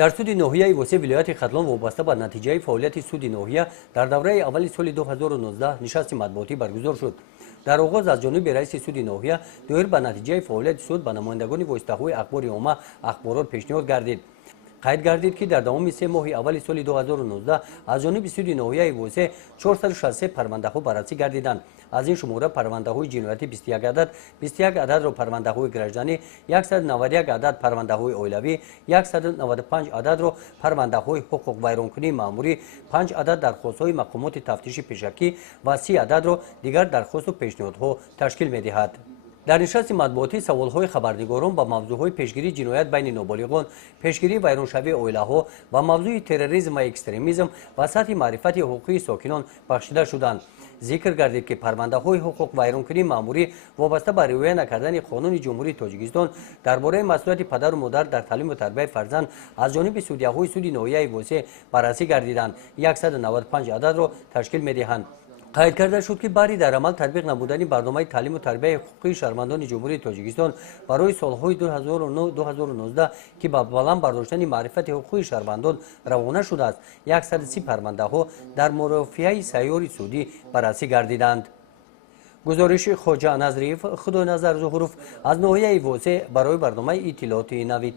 дар суди ноҳияи восеъ вилояти Хатлон вобаста ба натиҷаи фаъолияти суди ноҳия дар давраи аввали соли 2019 нишасти матбуотӣ баргузор шуд. дар оғоз аз ҷониби раиси суди ноҳия доир ба натиҷаи фаъолияти суд ба намояндагони воситаҳои ахбори омма ахборот пешниҳод гардид. қайд гардид ки дар давоми 3 моҳи аввали соли 2019 аз ҷониби суди ноҳияи восеъ 463 парвандаҳо баррасӣ гардиданд. аз ин шумора парвандаҳои ҷиноятӣ 21 адад, 21 ададро парвандаҳои гражданӣ, 191 адад парвандаҳои оилавӣ, 195 ададро парвандаҳои ҳуқуқвайронкунии маъмурӣ, 5 адад дархостҳои мақомоти тафтиши пешакӣ ва 30 ададро дигар дархосту пешниҳодҳо ташкил медиҳад. дар нишасти матбуотӣ саволҳои хабарнигорон ба мавзӯъҳои пешгирии ҷиноят байни ноболиғон, пешгирии вайроншавии оилаҳо ва мавзӯи терроризм ва экстремизм ва сатҳи маърифати ҳуқуқии сокинон бахшида шуданд. зикр гардид ки парвандаҳои ҳуқуқвайронкунии маъмурӣ вобаста ба риоя накардани қонуни ҷумҳурии тоҷикистон дар бораи масъулияти падару модар дар таълиму тарбияи фарзанд аз ҷониби судяҳои суди ноҳияи восеъ баррасӣ гардиданд, 195 ададро ташкил медиҳанд. қайд карда шуд ки баъди дар амал татбиқ намудани барномаи таълиму тарбияи ҳуқуқии шаҳрвандони ҷумҳурии тоҷикистон барои солҳои 2009-2019 ки ба баланд бардоштани маърифати ҳуқуқии шаҳрвандон равона шудааст, 130 парвандаҳо дар мурофиаи сайёри судӣ баррасӣ гардиданд. гузориши хоҷа назриев, худойназар зуҳуров аз ноҳияи восеъ барои барномаи иттилооти навид.